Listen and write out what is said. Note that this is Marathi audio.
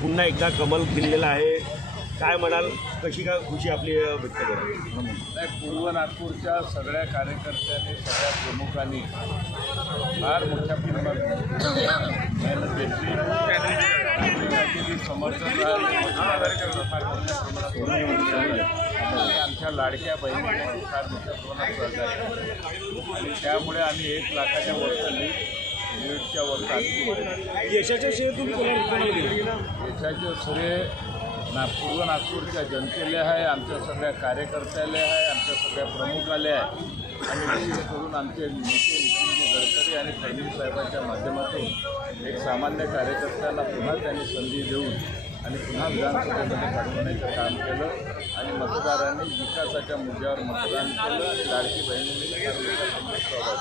पुन्हा एकदा कमल खिललेला आहे, काय म्हणाल, कशी काय खुशी आपली व्यक्त करा? पूर्व नागपूरच्या सगळ्या कार्यकर्त्यांनी, सगळ्या प्रमुखांनी फार मोठ्या प्रमाणात मेहनत घेतली, समर्थन आमच्या लाडक्या बहिणींनी फार मोठ्या प्रमाणात सहकार्य आणि त्यामुळे आम्ही 1 लाखाच्या वरती लीडच्या वरती यशाच्या श्रेयतून यशाचे श्रेय पूर्व नागपूरच्या जनतेला आहे, आमच्या सगळ्या कार्यकर्त्याला आहे, आमच्या सगळ्या प्रमुखाला आहे आणि विशेष करून आमचे नेते नितीनजी गडकरी आणि फडणवीस साहेबांच्या माध्यमातून एक सामान्य कार्यकर्त्याला पुन्हा त्यांनी संधी देऊन आणि पुन्हा विधानसभेमध्ये पाठवण्याचं काम केलं आणि मतदारांनी विकासाच्या मुद्द्यावर मतदान केलं आणि लाडकी बहिणींनी सहभाग